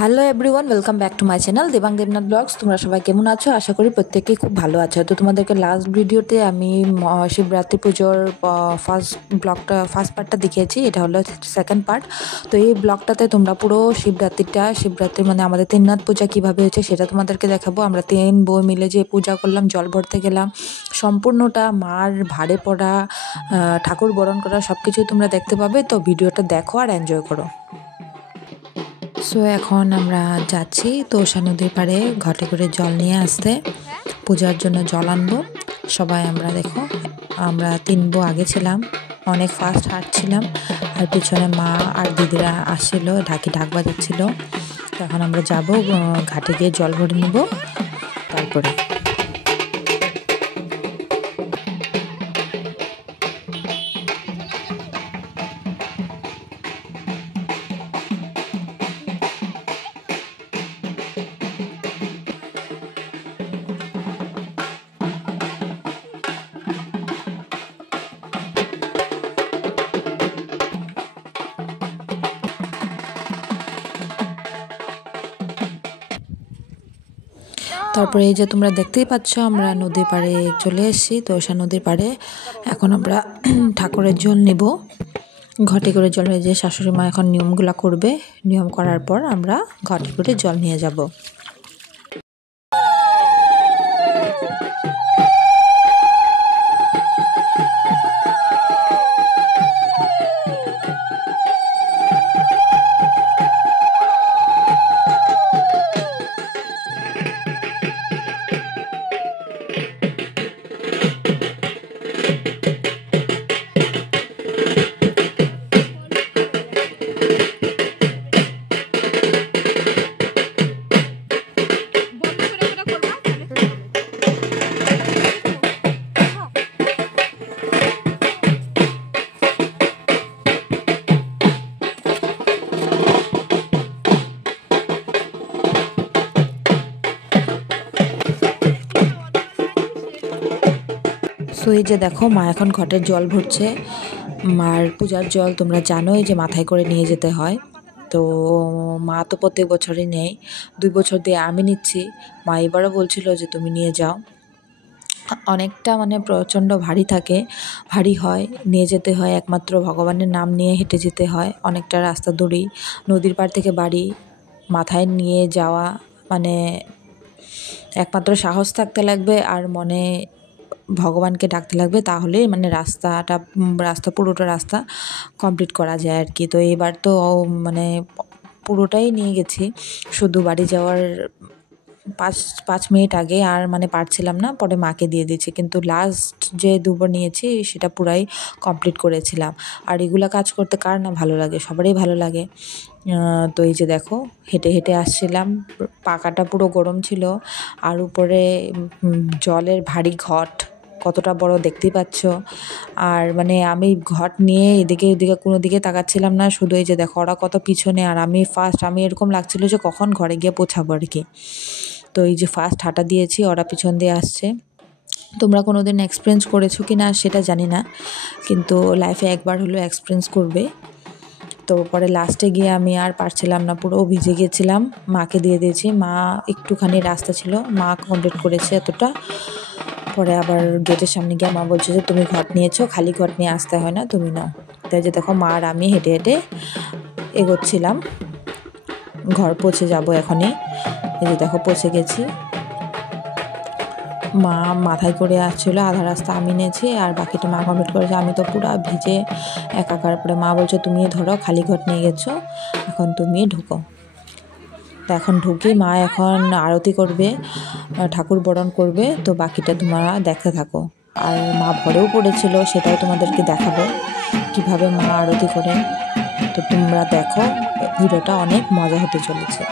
Hello everyone, welcome back to my channel Debang Debnath blogs. তোমরা সবাই কেমন আছো? আশা করি প্রত্যেকেই খুব ভালো আছো। তো তোমাদেরকে লাস্ট ভিডিওতে আমি শিবরাত্রি পুজোর ফার্স্ট পার্টটা দেখিয়েছি। এটা হলো সেকেন্ড পার্ট। তো এই ব্লগটাতে তোমরা পুরো শিবরাত্রি মানে আমাদের তিননাথ পূজা কীভাবে হয়েছে সেটা তোমাদেরকে দেখাবো। আমরা 3 বউ মিলে যে পূজা করলাম, জল ভরতে গেলাম, সম্পূর্ণটা মার ভাড়ে পড়া, ঠাকুর বরণ করা সব কিছুই তোমরা দেখতে পাবে। তো ভিডিওটা দেখো আর এনজয় করো। সো এখন আমরা যাচ্ছি তোষা নদীর পাড়ে ঘটে করে জল নিয়ে আসতে, পূজার জন্য জল আনবো। সবাই আমরা 3 বউ আগে ছিলাম, অনেক ফাস্ট হাঁটছিলাম, আর পিছনে মা আর দিদিরা আসছিল, ঢাক বাজাচ্ছিল। তখন আমরা যাব, ঘাটে গিয়ে জল ভরে নেব তারপরে। তারপরে এই যে তোমরা দেখতেই পাচ্ছ, আমরা নদীর পাড়ে চলে এসেছি, তোষা নদীর পাড়ে। এখন আমরা ঠাকুরের জল নেব, ঘটে করে জল। যে শাশুড়ি মা এখন নিয়মগুলো করবে, নিয়ম করার পর আমরা ঘটে করে জল নিয়ে যাব। সো এই যে দেখো, মা এখন ঘটের জল ভরছে। মার পূজার জল তোমরা জানোই যে মাথায় করে নিয়ে যেতে হয়। তো মা তো প্রত্যেক বছরই নেই, 2 বছর দিয়ে আমি নিচ্ছি। মা এবারও বলছিল যে তুমি নিয়ে যাও। অনেকটা মানে প্রচণ্ড ভারী হয়, নিয়ে যেতে হয়, একমাত্র ভগবানের নাম নিয়ে হেঁটে যেতে হয়। অনেকটা রাস্তা দূরেই, নদীর পাড় থেকে বাড়ি, মাথায় নিয়ে যাওয়া মানে একমাত্র সাহস থাকতে লাগবে আর মনে ভগবানকে ডাকতে লাগবে, তাহলেই মানে পুরোটা রাস্তা কমপ্লিট করা যায় আর কি। তো এবার তো মানে পুরোটাই নিয়ে গেছি, শুধু বাড়ি যাওয়ার 5 মিনিট আগে আর মানে পারছিলাম না, পরে মাকে দিয়ে দিয়েছি। কিন্তু লাস্ট যে 2 বার নিয়েছি সেটা পুরাই কমপ্লিট করেছিলাম। আর এগুলা কাজ করতে কার না ভালো লাগে, সবারই ভালো লাগে। তো এই যে দেখো, হেঁটে হেঁটে আসছিলাম, পাকাটা পুরো গরম ছিল, আর উপরে জলের ভারী ঘট কতটা বড় দেখতেই পাচ্ছ। আর মানে আমি ঘট নিয়ে এদিকে ওদিকে কোনো দিকে তাকাচ্ছিলাম না, শুধু এই যে দেখো ওরা কত পিছনে আর আমি ফার্স্ট। আমি এরকম লাগছিল যে কখন ঘরে গিয়ে পৌঁছাবো আর কি। তো এই যে ফার্স্ট হাঁটা দিয়েছি, ওরা পিছন দিয়ে আসছে। তোমরা কোনো দিন এক্সপিরিয়েন্স করেছো কি না সেটা জানি না, কিন্তু লাইফে একবার হলেও এক্সপিরিয়েন্স করবে। তো পরে লাস্টে গিয়ে আমি আর পারছিলাম না, পুরো ভিজে গিয়েছিলাম, মাকে দিয়ে দিয়েছি। মা একটুখানি রাস্তা ছিল, মা কমপ্লিট করেছে এতটা। পরে আবার গেটের সামনে গিয়ে মা বলছে যে তুমি ঘট নিয়েছো, খালি ঘট নিয়ে আসতে হয় না, তুমি নাও। তাই যে দেখো, মা আর আমি হেঁটে হেঁটে এগোচ্ছিলাম, ঘর পৌঁছে যাব এখনই। এই যে দেখো পৌঁছে গেছি। মা মাথায় করে আসছিলো, আধা রাস্তা আমি নিয়েছি আর বাকিটা মা কমপ্লিট করেছে। আমি তো পুরো ভিজে একাকার। পরে মা বলছে তুমি ধরো, খালি ঘট নিয়ে গেছো, এখন তুমি ঢুকো। তো এখন ঢুকি, মা এখন আরতি করবে, ঠাকুর বরণ করবে। তো বাকিটা তোমরা দেখতে থাকো। আর মা ভরেও পড়েছিল, সেটাও তোমাদেরকে দেখাবো কিভাবে মা আরতি করে। তো তোমরা দেখো, ভিডিওটা অনেক মজা হতে চলেছে।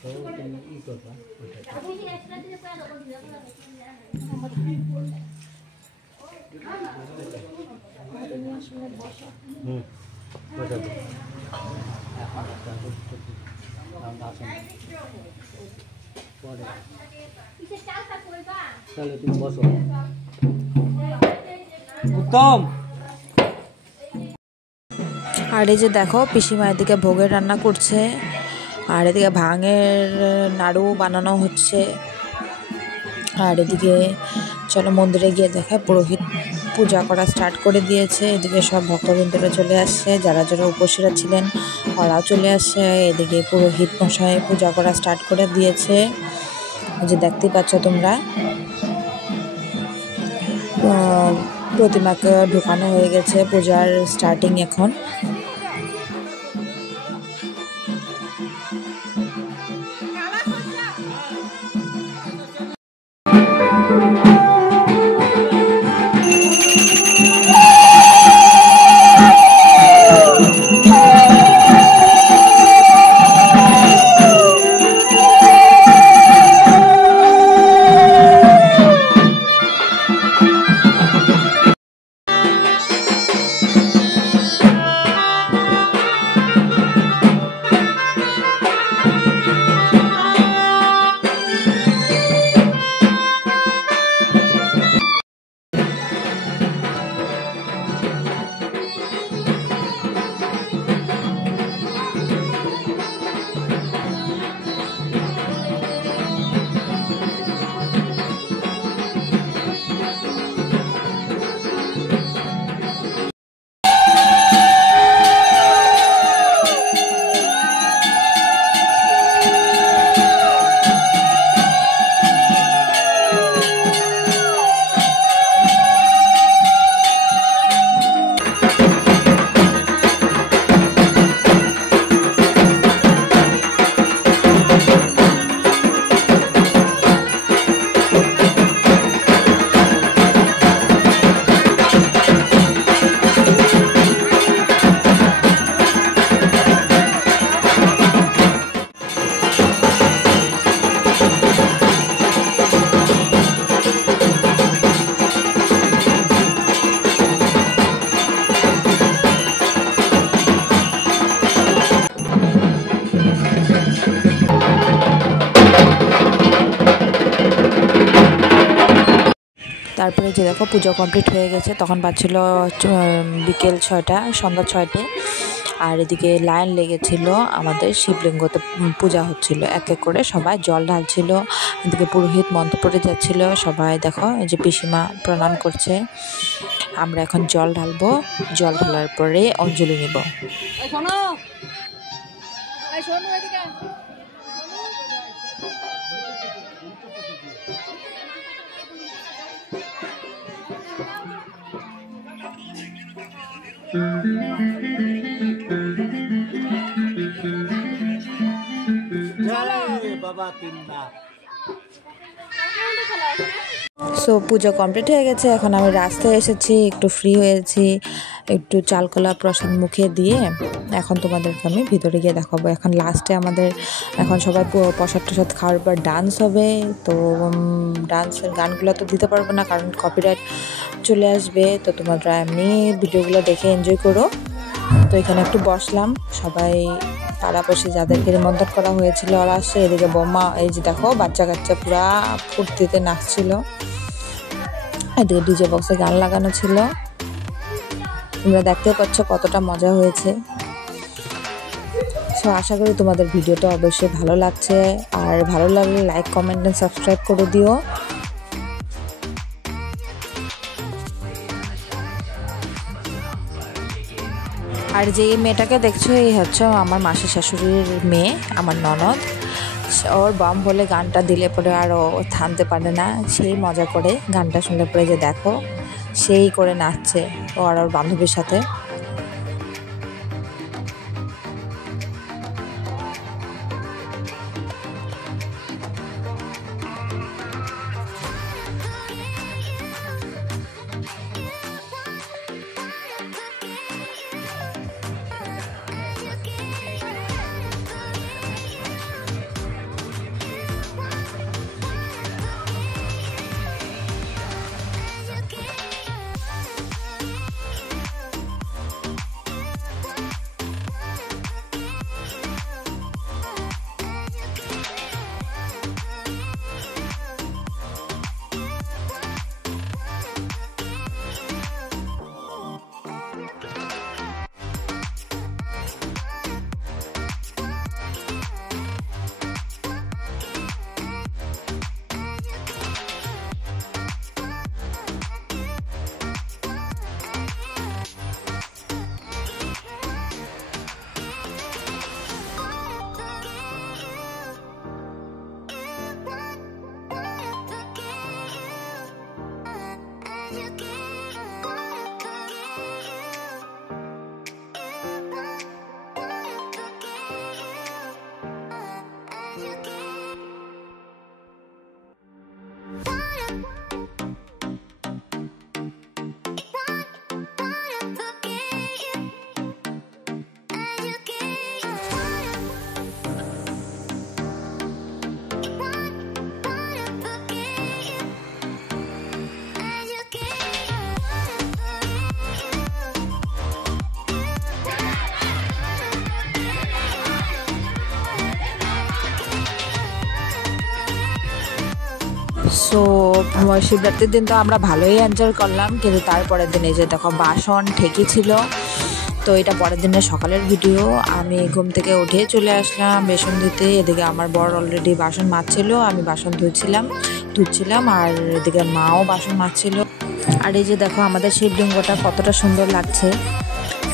আর এই যে দেখো পিসিমা এদিকে ভোগের রান্না করছে, আর এদিকে ভাঙের নাড়ু বানানো হচ্ছে। আর এদিকে চলো মন্দিরে গিয়ে দেখায়, পুরোহিত পূজা করা স্টার্ট করে দিয়েছে। এদিকে সব ভক্তবৃন্দরা চলে আসছে, যারা যারা উপসীরা ছিলেন ওরাও চলে আসছে। এদিকে পুরোহিত মশাই পূজা করা স্টার্ট করে দিয়েছে, যে দেখতেই পাচ্ছ তোমরা। প্রতিমাকে ঢুকানো হয়ে গেছে, পূজার স্টার্টিং এখন। তারপরে যে দেখো পুজো কমপ্লিট হয়ে গেছে, তখন বাজছিল বিকেল 6টা, সন্ধ্যা 6টে। আর এদিকে লাইন লেগেছিল, আমাদের শিবলিঙ্গতে পূজা হচ্ছিল, এক এক করে সবাই জল ঢালছিল। এদিকে পুরোহিত মন্ত্র পড়ে যাচ্ছিল, সবাই দেখো এই যে পিসিমা প্রণাম করছে। আমরা এখন জল ঢালবো, জল ঢালার পরে অঞ্জলি নিব। সো পুজো কমপ্লিট হয়ে গেছে, এখন আমি রাস্তায় এসেছি, একটু ফ্রি হয়েছি, একটু চালকলা প্রসাদ মুখে দিয়ে এখন তোমাদেরকে আমি ভিতরে গিয়ে দেখাবো। এখন লাস্টে আমাদের এখন সবাই প্রসাদ টসাদ খাওয়ার পর ডান্স হবে। তো ডান্সের গানগুলো তো দিতে পারবো না, কারণ কপিরাইট চলে আসবে। তো তোমরা এমনি ভিডিওগুলো দেখে এনজয় করো। তো এখানে একটু বসলাম, সবাই পাড়াপড়শি যাদেরকে নিমন্ত্রণ করা হয়েছিল ওরা আসছে। এদিকে বোমা, এই যে দেখো বাচ্চা কাচ্চা পুরা ফুর্তিতে নাচছিল। এদিকে ডিজে বক্সে গান লাগানো ছিল, তোমরা দেখতে পাচ্ছ কতটা মজা হয়েছে। সো আশা করি তোমাদের ভিডিওটা অবশ্যই ভালো লাগছে, আর ভালো লাগলে লাইক, কমেন্ট এন্ড সাবস্ক্রাইব করে দিও। আর যে মেয়েটাকে দেখছো, এই হচ্ছে আমার মাসির শাশুড়ির মেয়ে, আমার ননদ। ওর বাম বলে গানটা দিলে পরে আর ও থামতে পারে না, সেই মজা করে গানটা শুনলে পরে যে দেখো সেই করে নাচছে ও আর ওর বান্ধবীর সাথে। সো শিবরাত্রির দিন তো আমরা ভালোই এনজয় করলাম, কিন্তু তারপরের দিন এই যে দেখো বাসন ঠেকি ছিল। তো এটা পরের দিনের সকালের ভিডিও। আমি ঘুম থেকে উঠে চলে আসলাম বেসন ধুতে। এদিকে আমার বর অলরেডি বাসন মাজছিল, আমি বাসন ধুচ্ছিলাম আর এদিকে মাও বাসন মাজছিল। আর এই যে দেখো আমাদের শিবলিঙ্গটা কতটা সুন্দর লাগছে,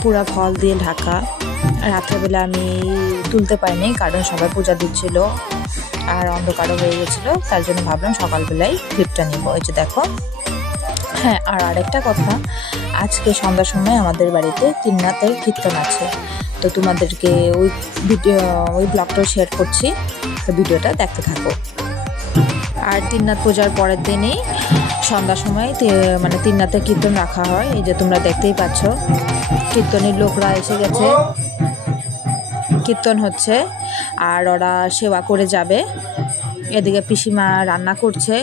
পুরা ফল দিয়ে ঢাকা। রাত্রেবেলা আমি তুলতে পারিনি কারণ সবাই পূজা দিচ্ছিল আর অন্ধকারও হয়ে গেছিলো, তার জন্য ভাবলাম সকালবেলায় ক্লিপটা নিব। এই যে দেখো। হ্যাঁ, আর আরেকটা কথা, আজকে সন্ধ্যার সময় আমাদের বাড়িতে তিননাথের কীর্তন আছে, তো তোমাদেরকে ওই ব্লগটাও শেয়ার করছি, তো ভিডিওটা দেখতে থাকো। আর তিননাথ পূজার পরের দিনই সন্ধ্যার সময় মানে তিননাথের কীর্তন রাখা হয়। এই যে তোমরা দেখতেই পাচ্ছ কীর্তনের লোকরা এসে গেছে, কীর্তন হচ্ছে আর ওরা সেবা করে যাবে। এদিকে পিসিমা রান্না করছে।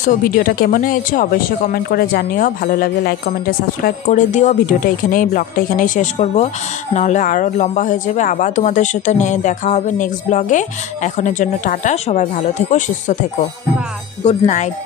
সো ভিডিওটা কেমন হয়েছে অবশ্যই কমেন্ট করে জানিও। ভালো লাগলে লাইক কমেন্টে সাবস্ক্রাইব করে দিও। ভিডিওটা ব্লগটা এখানেই শেষ করব, নাহলে আরও লম্বা হয়ে যাবে। আবার তোমাদের সাথে দেখা হবে নেক্সট ব্লগে। এখনের জন্য টাটা, সবাই ভালো থেকো, সুস্থ থেকো, গুড নাইট।